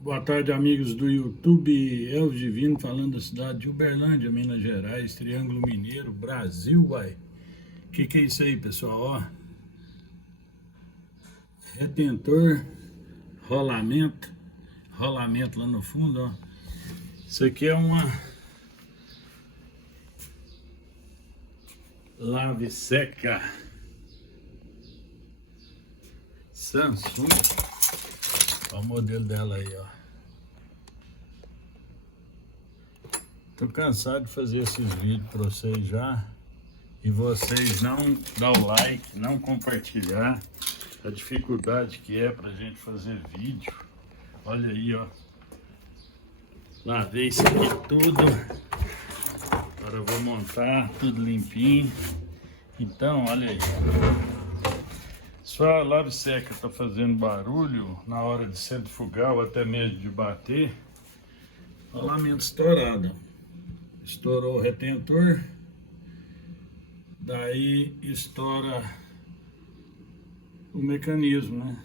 Boa tarde, amigos do YouTube. Elvis Divino falando da cidade de Uberlândia, Minas Gerais, Triângulo Mineiro, Brasil, uai. Que é isso aí, pessoal? Ó, retentor, rolamento lá no fundo, ó. Isso aqui é uma lave seca Samsung. Olha o modelo dela aí, ó. Tô cansado de fazer esses vídeos para vocês já. E vocês não dão o like, não compartilhar. A dificuldade que é pra gente fazer vídeo. Olha aí, ó. Lavei isso aqui tudo. Agora eu vou montar tudo limpinho. Então, olha aí. Só a lave seca tá fazendo barulho na hora de centrifugar ou até mesmo de bater. Rolamento estourado. Estourou o retentor. Daí estoura o mecanismo, né?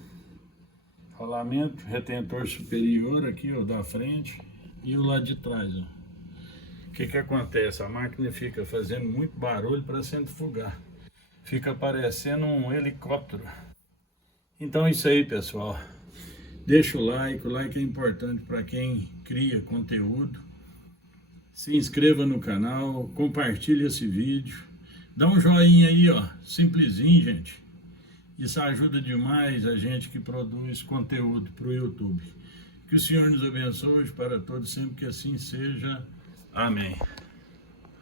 Rolamento, retentor superior aqui, ó, da frente e o lado de trás, ó. O que acontece? A máquina fica fazendo muito barulho para centrifugar. Fica parecendo um helicóptero. Então é isso aí, pessoal. Deixa o like é importante para quem cria conteúdo. Se inscreva no canal, compartilhe esse vídeo. Dá um joinha aí, ó, simplesinho, gente. Isso ajuda demais a gente que produz conteúdo para o YouTube. Que o Senhor nos abençoe para todos, sempre que assim seja. Amém.